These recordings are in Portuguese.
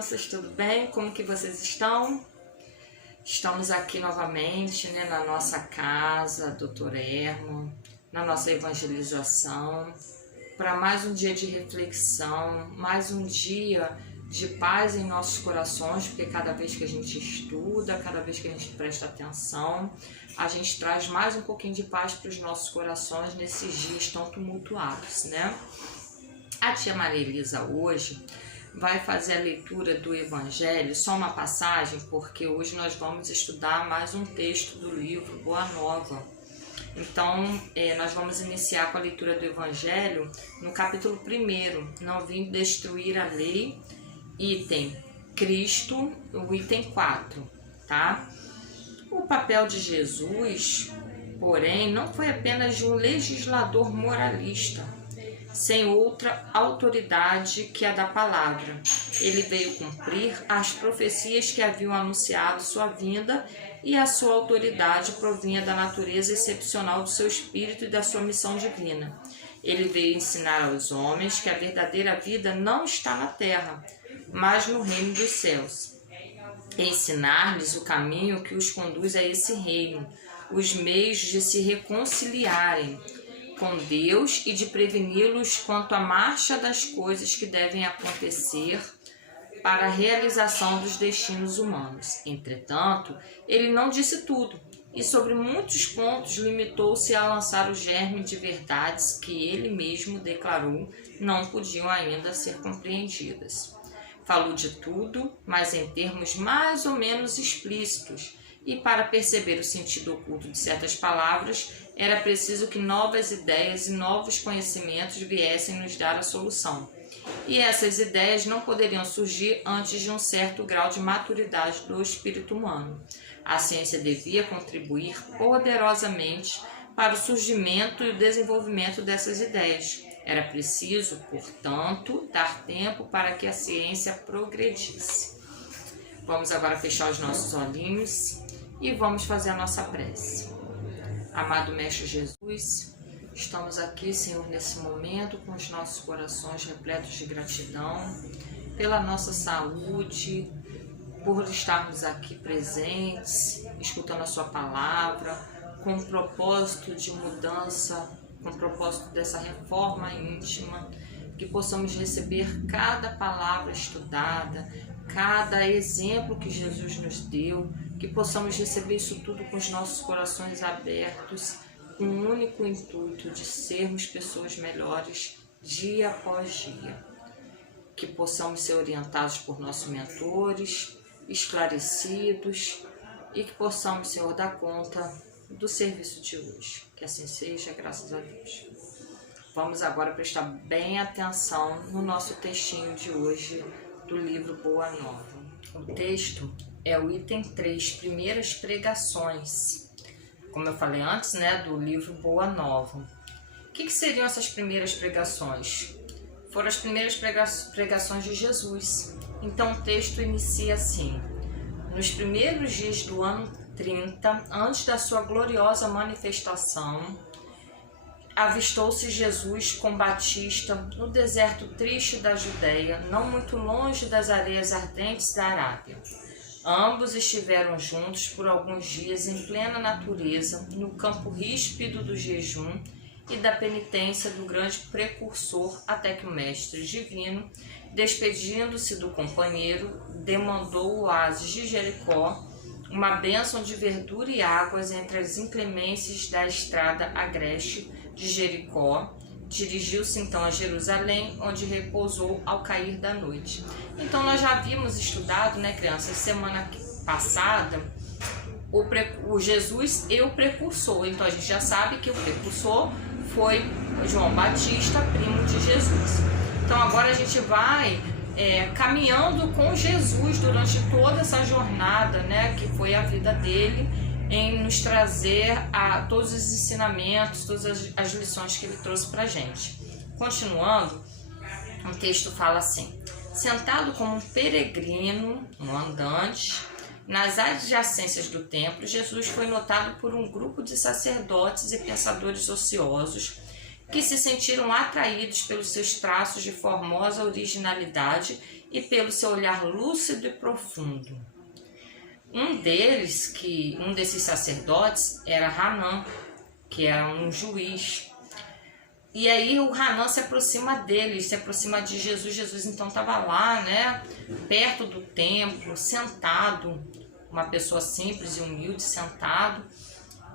crianças, tudo bem? Como que vocês estão? Estamos aqui novamente, na nossa casa, Dr. Herman, na nossa evangelização, para mais um dia de reflexão, mais um dia de paz em nossos corações, porque cada vez que a gente estuda, cada vez que a gente presta atenção, a gente traz mais um pouquinho de paz para os nossos corações nesses dias tão tumultuados, né? A tia Maria Elisa hoje vai fazer a leitura do Evangelho, só uma passagem, porque hoje nós vamos estudar mais um texto do livro Boa Nova. Então, nós vamos iniciar com a leitura do Evangelho no capítulo 1, não vim destruir a lei, item Cristo, o item 4, tá? O papel de Jesus, porém, não foi apenas de um legislador moralista, sem outra autoridade que a da palavra. Ele veio cumprir as profecias que haviam anunciado sua vinda, e a sua autoridade provinha da natureza excepcional do seu espírito e da sua missão divina. Ele veio ensinar aos homens que a verdadeira vida não está na terra, mas no reino dos céus. Ensinar-lhes o caminho que os conduz a esse reino, os meios de se reconciliarem com Deus e de preveni-los quanto à marcha das coisas que devem acontecer para a realização dos destinos humanos. Entretanto, ele não disse tudo, e sobre muitos pontos limitou-se a lançar o germe de verdades que ele mesmo declarou não podiam ainda ser compreendidas. Falou de tudo, mas em termos mais ou menos explícitos, e para perceber o sentido oculto de certas palavras, era preciso que novas ideias e novos conhecimentos viessem nos dar a solução. E essas ideias não poderiam surgir antes de um certo grau de maturidade do espírito humano. A ciência devia contribuir poderosamente para o surgimento e o desenvolvimento dessas ideias. Era preciso, portanto, dar tempo para que a ciência progredisse. Vamos agora fechar os nossos olhinhos e vamos fazer a nossa prece. Amado Mestre Jesus, estamos aqui, Senhor, nesse momento com os nossos corações repletos de gratidão pela nossa saúde, por estarmos aqui presentes, escutando a Sua palavra, com o propósito de mudança, com o propósito dessa reforma íntima, que possamos receber cada palavra estudada, cada exemplo que Jesus nos deu, que possamos receber isso tudo com os nossos corações abertos, com o único intuito de sermos pessoas melhores dia após dia. Que possamos ser orientados por nossos mentores, esclarecidos, e que possamos, Senhor, dar conta do serviço de hoje. Que assim seja, graças a Deus. Vamos agora prestar bem atenção no nosso textinho de hoje do livro Boa Nova. O texto é o item 3, primeiras pregações. Como eu falei antes, do livro Boa Nova. O que seriam essas primeiras pregações? Foram as primeiras pregações de Jesus. Então o texto inicia assim: nos primeiros dias do ano 30, antes da sua gloriosa manifestação, avistou-se Jesus com Batista no deserto triste da Judéia, não muito longe das areias ardentes da Arábia. Ambos estiveram juntos por alguns dias em plena natureza, no campo ríspido do jejum e da penitência do grande precursor, até que o Mestre Divino, despedindo-se do companheiro, demandou o oásis de Jericó, uma bênção de verdura e águas entre as inclemências da estrada agreste de Jericó. Dirigiu-se então a Jerusalém, onde repousou ao cair da noite. Então nós já havíamos estudado, crianças, semana passada, o Jesus e o precursor. Então a gente já sabe que o precursor foi João Batista, primo de Jesus. Então agora a gente vai caminhando com Jesus durante toda essa jornada, que foi a vida dele, em nos trazer a todos os ensinamentos, todas as lições que ele trouxe para a gente. Continuando, o texto fala assim: sentado como um peregrino, um andante, nas adjacências do templo, Jesus foi notado por um grupo de sacerdotes e pensadores ociosos que se sentiram atraídos pelos seus traços de formosa originalidade e pelo seu olhar lúcido e profundo. Um desses sacerdotes era Hanã, que era um juiz. E aí o Hanã se aproxima dele, se aproxima de Jesus. Jesus então estava lá, né, perto do templo, sentado, uma pessoa simples e humilde sentado.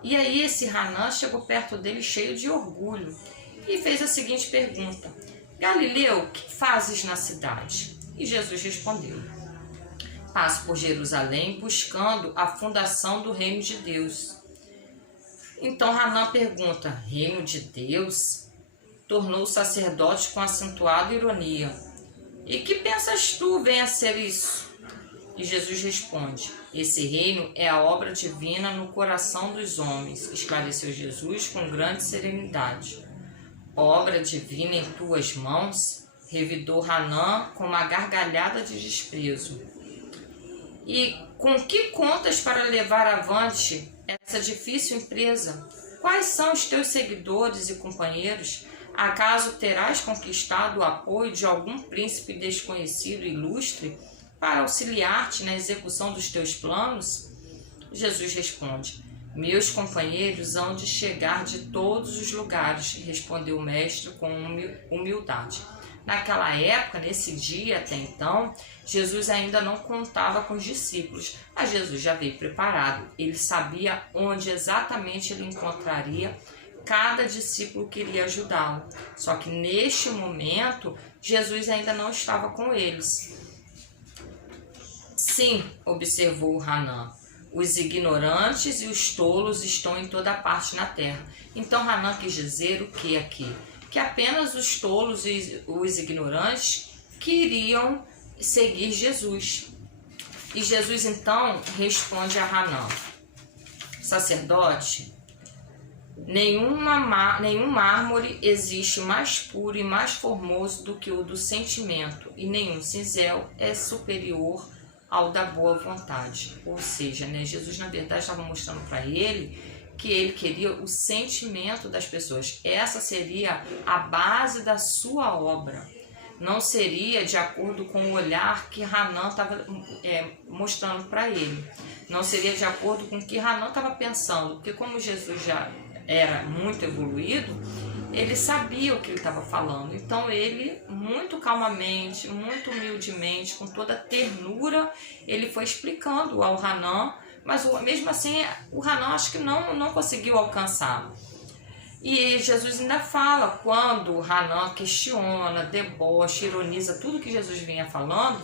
E aí esse Hanã chegou perto dele cheio de orgulho e fez a seguinte pergunta: Galileu, o que fazes na cidade? E Jesus respondeu: passo por Jerusalém buscando a fundação do reino de Deus. Então Hanã pergunta: reino de Deus? Tornou o sacerdote com acentuada ironia: e que pensas tu venha a ser isso? E Jesus responde: esse reino é a obra divina no coração dos homens, esclareceu Jesus com grande serenidade. Obra divina em tuas mãos? Revidou Hanã com uma gargalhada de desprezo. E com que contas para levar avante essa difícil empresa? Quais são os teus seguidores e companheiros? Acaso terás conquistado o apoio de algum príncipe desconhecido e ilustre para auxiliar-te na execução dos teus planos? Jesus responde: meus companheiros hão de chegar de todos os lugares, respondeu o mestre com humildade. Naquela época, nesse dia até então, Jesus ainda não contava com os discípulos, mas Jesus já veio preparado. Ele sabia onde exatamente ele encontraria cada discípulo que iria ajudá-lo. Só que neste momento, Jesus ainda não estava com eles. Sim, observou Hanã, os ignorantes e os tolos estão em toda parte na terra. Então Hanã quis dizer o que aqui? Que apenas os tolos e os ignorantes queriam seguir Jesus. E Jesus então responde a Hanã: sacerdote, nenhum mármore existe mais puro e mais formoso do que o do sentimento, e nenhum cinzel é superior ao da boa vontade. Ou seja, né, Jesus na verdade estava mostrando para ele que ele queria o sentimento das pessoas. Essa seria a base da sua obra. Não seria de acordo com o olhar que Hanã estava mostrando para ele. Não seria de acordo com o que Hanã estava pensando. Porque como Jesus já era muito evoluído, ele sabia o que ele estava falando. Então ele, muito calmamente, muito humildemente, com toda ternura, ele foi explicando ao Hanã. Mas mesmo assim, o Hanã acho que não conseguiu alcançar. E Jesus ainda fala, quando Hanã questiona, debocha, ironiza tudo que Jesus vinha falando,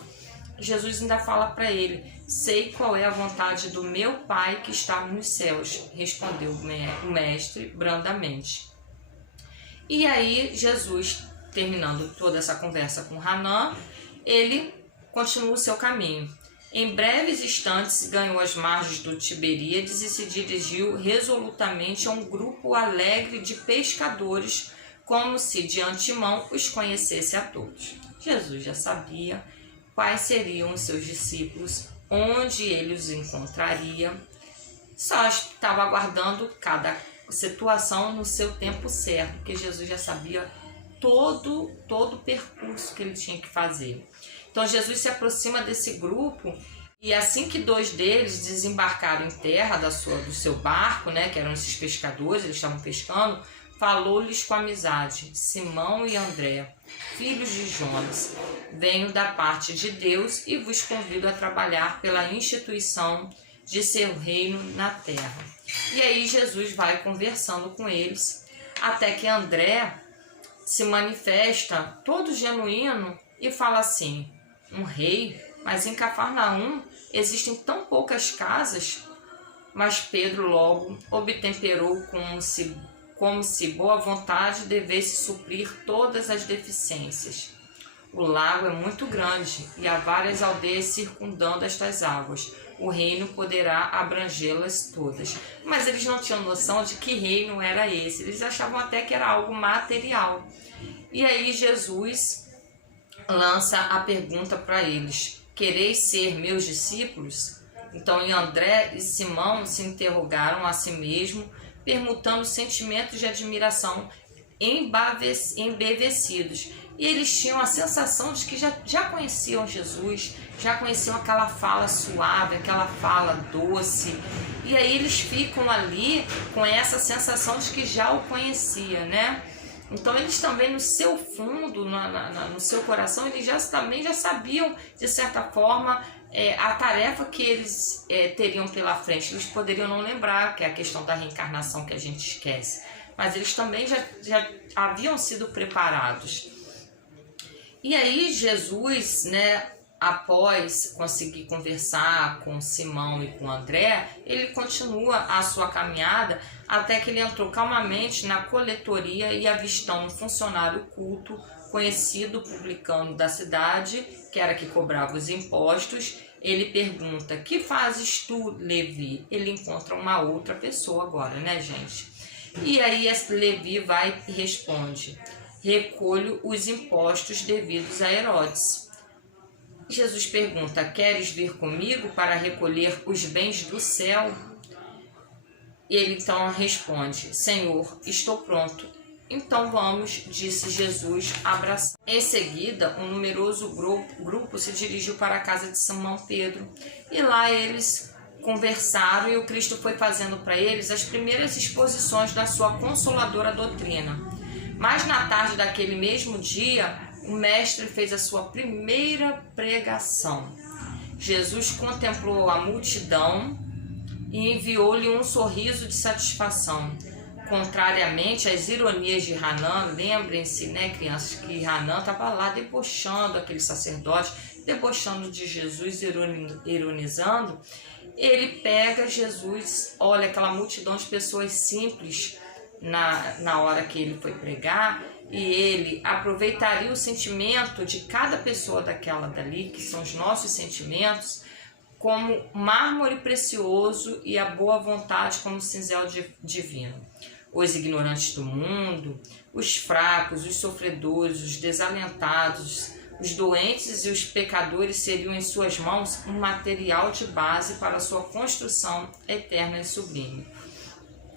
Jesus ainda fala para ele: sei qual é a vontade do meu Pai que está nos céus, respondeu o mestre brandamente. E aí Jesus, terminando toda essa conversa com Hanã, ele continua o seu caminho. Em breves instantes ganhou as margens do Tiberíades e se dirigiu resolutamente a um grupo alegre de pescadores, como se de antemão os conhecesse a todos. Jesus já sabia quais seriam os seus discípulos, onde ele os encontraria, só estava aguardando cada situação no seu tempo certo, porque Jesus já sabia todo o percurso que ele tinha que fazer. Então Jesus se aproxima desse grupo e assim que dois deles desembarcaram em terra do seu barco, né, que eram esses pescadores, eles estavam pescando, falou-lhes com amizade: Simão e André, filhos de Jonas, venho da parte de Deus e vos convido a trabalhar pela instituição de seu reino na terra. E aí Jesus vai conversando com eles, até que André se manifesta todo genuíno e fala assim: um rei? Mas em Cafarnaum existem tão poucas casas. Mas Pedro logo obtemperou como se boa vontade devesse suprir todas as deficiências. O lago é muito grande e há várias aldeias circundando estas águas. O reino poderá abrangê-las todas. Mas eles não tinham noção de que reino era esse. Eles achavam até que era algo material. E aí Jesus lança a pergunta para eles: quereis ser meus discípulos? Então André e Simão se interrogaram a si mesmo, permutando sentimentos de admiração embevecidos. e eles tinham a sensação de que já conheciam Jesus, já conheciam aquela fala suave, aquela fala doce, e aí eles ficam ali com essa sensação de que já o conhecia, né? Então eles também no seu fundo, no seu coração, eles também já sabiam, de certa forma, a tarefa que eles teriam pela frente. Eles poderiam não lembrar, que é a questão da reencarnação que a gente esquece, mas eles também já haviam sido preparados. E aí Jesus, né, após conseguir conversar com Simão e com André, ele continua a sua caminhada até que ele entrou calmamente na coletoria e avistou um funcionário culto, conhecido publicano da cidade, que era que cobrava os impostos. Ele pergunta: que fazes tu, Levi? Ele encontra uma outra pessoa agora, né, gente? E aí Levi vai e responde: recolho os impostos devidos a Herodes. Jesus pergunta: queres vir comigo para recolher os bens do céu? E ele então responde: Senhor, estou pronto. Então vamos, disse Jesus, abraçando. Em seguida, um numeroso grupo se dirigiu para a casa de Simão Pedro. E lá eles conversaram e o Cristo foi fazendo para eles as primeiras exposições da sua consoladora doutrina. Mas na tarde daquele mesmo dia, o mestre fez a sua primeira pregação. Jesus contemplou a multidão e enviou-lhe um sorriso de satisfação. Contrariamente às ironias de Hanan, lembrem-se, né, crianças, que Hanan estava lá debochando aquele sacerdote, debochando de Jesus, ironizando. Ele pega Jesus, olha aquela multidão de pessoas simples na hora que ele foi pregar, e ele aproveitaria o sentimento de cada pessoa daquela dali, que são os nossos sentimentos, como mármore precioso e a boa vontade como cinzel divino. Os ignorantes do mundo, os fracos, os sofredores, os desalentados, os doentes e os pecadores seriam em suas mãos um material de base para a sua construção eterna e sublime.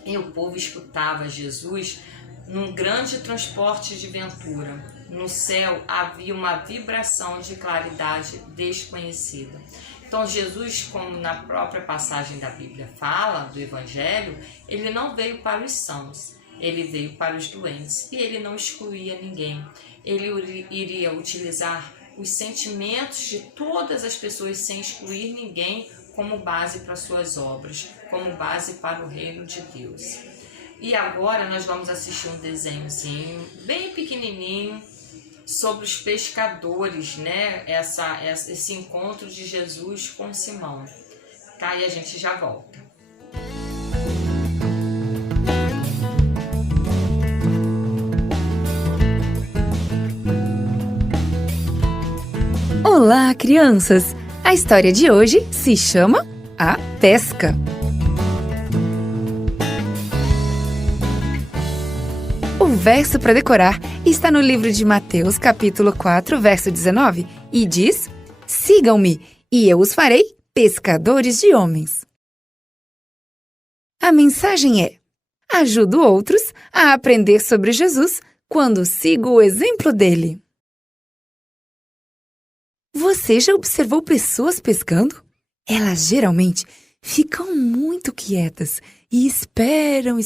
E o povo escutava Jesus num grande transporte de ventura. No céu havia uma vibração de claridade desconhecida. Então Jesus, como na própria passagem da Bíblia fala, do Evangelho, ele não veio para os sãos, ele veio para os doentes, e ele não excluía ninguém. Ele iria utilizar os sentimentos de todas as pessoas sem excluir ninguém como base para suas obras, como base para o reino de Deus. E agora nós vamos assistir um desenhozinho bem pequenininho sobre os pescadores, né? Esse encontro de Jesus com Simão. Tá? E a gente já volta. Olá, crianças! A história de hoje se chama A Pesca. O verso para decorar está no livro de Mateus, capítulo 4, verso 19, e diz: sigam-me, e eu os farei pescadores de homens. A mensagem é: ajudo outros a aprender sobre Jesus quando sigo o exemplo dele. Você já observou pessoas pescando? Elas geralmente ficam muito quietas e esperam.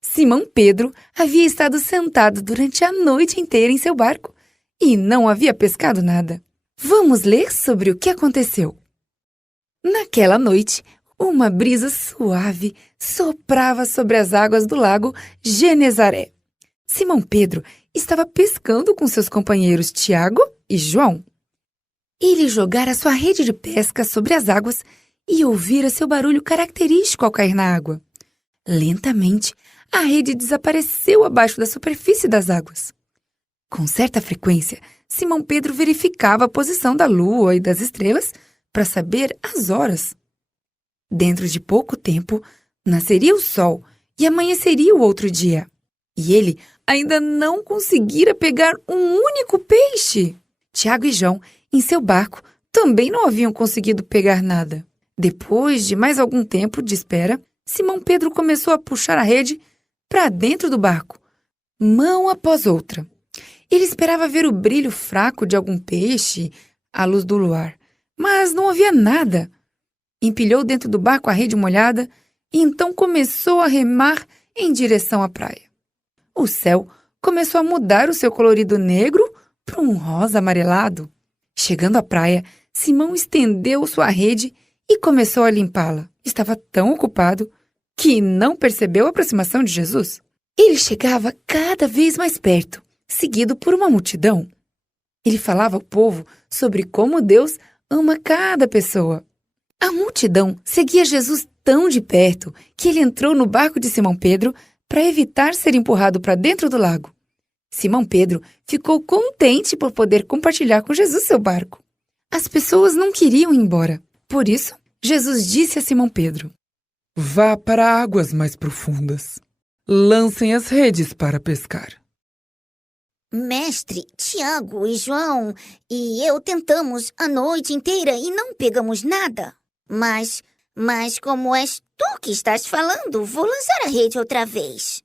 Simão Pedro havia estado sentado durante a noite inteira em seu barco e não havia pescado nada. Vamos ler sobre o que aconteceu. Naquela noite, uma brisa suave soprava sobre as águas do lago Genezaré. Simão Pedro estava pescando com seus companheiros Tiago e João. Ele jogara sua rede de pesca sobre as águas e ouvira seu barulho característico ao cair na água. Lentamente, a rede desapareceu abaixo da superfície das águas. Com certa frequência, Simão Pedro verificava a posição da lua e das estrelas para saber as horas. Dentro de pouco tempo, nasceria o sol e amanheceria o outro dia. E ele ainda não conseguira pegar um único peixe. Tiago e João, em seu barco, também não haviam conseguido pegar nada. Depois de mais algum tempo de espera, Simão Pedro começou a puxar a rede para dentro do barco, mão após outra. Ele esperava ver o brilho fraco de algum peixe à luz do luar, mas não havia nada. Empilhou dentro do barco a rede molhada e então começou a remar em direção à praia. O céu começou a mudar o seu colorido negro para um rosa amarelado. Chegando à praia, Simão estendeu sua rede e começou a limpá-la. Estava tão ocupado que não percebeu a aproximação de Jesus. Ele chegava cada vez mais perto, seguido por uma multidão. Ele falava ao povo sobre como Deus ama cada pessoa. A multidão seguia Jesus tão de perto que ele entrou no barco de Simão Pedro para evitar ser empurrado para dentro do lago. Simão Pedro ficou contente por poder compartilhar com Jesus seu barco. As pessoas não queriam ir embora. Por isso, Jesus disse a Simão Pedro: Vá para águas mais profundas. Lancem as redes para pescar. Mestre, Tiago e João e eu tentamos a noite inteira e não pegamos nada. Mas como és tu que estás falando, vou lançar a rede outra vez.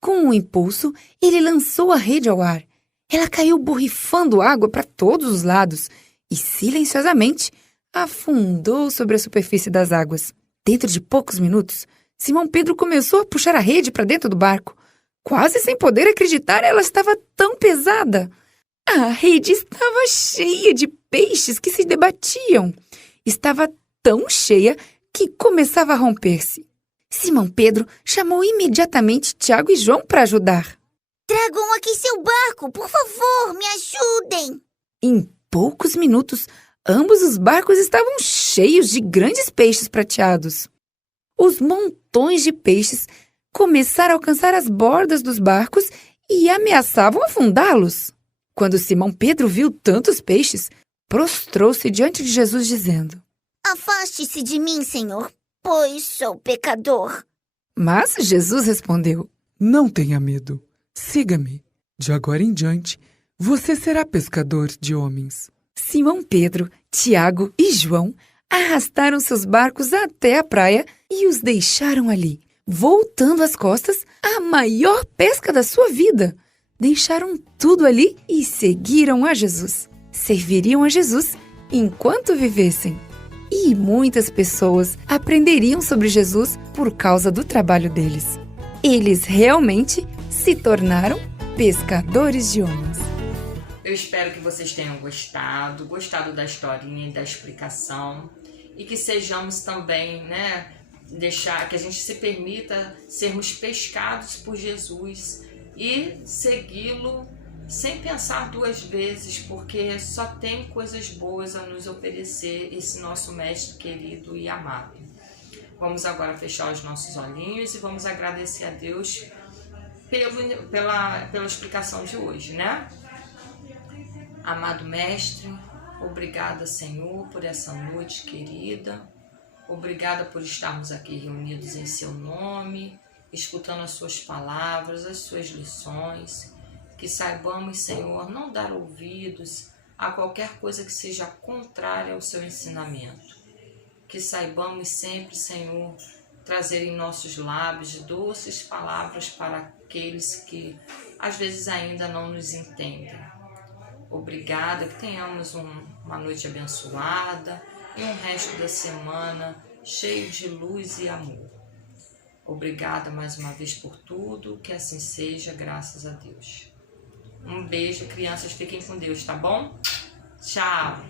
Com um impulso, ele lançou a rede ao ar. Ela caiu borrifando água para todos os lados e, silenciosamente, afundou sobre a superfície das águas. Dentro de poucos minutos, Simão Pedro começou a puxar a rede para dentro do barco. Quase sem poder acreditar, ela estava tão pesada. A rede estava cheia de peixes que se debatiam. Estava tão cheia que começava a romper-se. Simão Pedro chamou imediatamente Tiago e João para ajudar. Tragam aqui seu barco, por favor, me ajudem. Em poucos minutos, ambos os barcos estavam cheios de grandes peixes prateados. Os montões de peixes começaram a alcançar as bordas dos barcos e ameaçavam afundá-los. Quando Simão Pedro viu tantos peixes, prostrou-se diante de Jesus, dizendo: Afaste-se de mim, Senhor, pois sou pecador. Mas Jesus respondeu: Não tenha medo. Siga-me. De agora em diante, você será pescador de homens. Simão Pedro, Tiago e João arrastaram seus barcos até a praia e os deixaram ali, voltando as costas à maior pesca da sua vida. Deixaram tudo ali e seguiram a Jesus. Serviriam a Jesus enquanto vivessem. E muitas pessoas aprenderiam sobre Jesus por causa do trabalho deles. Eles realmente se tornaram pescadores de homens. Eu espero que vocês tenham gostado da historinha e da explicação, e que sejamos também, deixar que a gente se permita sermos pescados por Jesus e segui-lo sem pensar duas vezes, porque só tem coisas boas a nos oferecer esse nosso mestre querido e amado. Vamos agora fechar os nossos olhinhos e vamos agradecer a Deus pela explicação de hoje, Amado Mestre, obrigada, Senhor, por essa noite querida. Obrigada por estarmos aqui reunidos em seu nome, escutando as suas palavras, as suas lições. Que saibamos, Senhor, não dar ouvidos a qualquer coisa que seja contrária ao seu ensinamento. Que saibamos sempre, Senhor, trazer em nossos lábios doces palavras para aqueles que às vezes ainda não nos entendem. Obrigada, que tenhamos uma noite abençoada e um resto da semana cheio de luz e amor. Obrigada mais uma vez por tudo, que assim seja, graças a Deus. Um beijo, crianças, fiquem com Deus, tá bom? Tchau!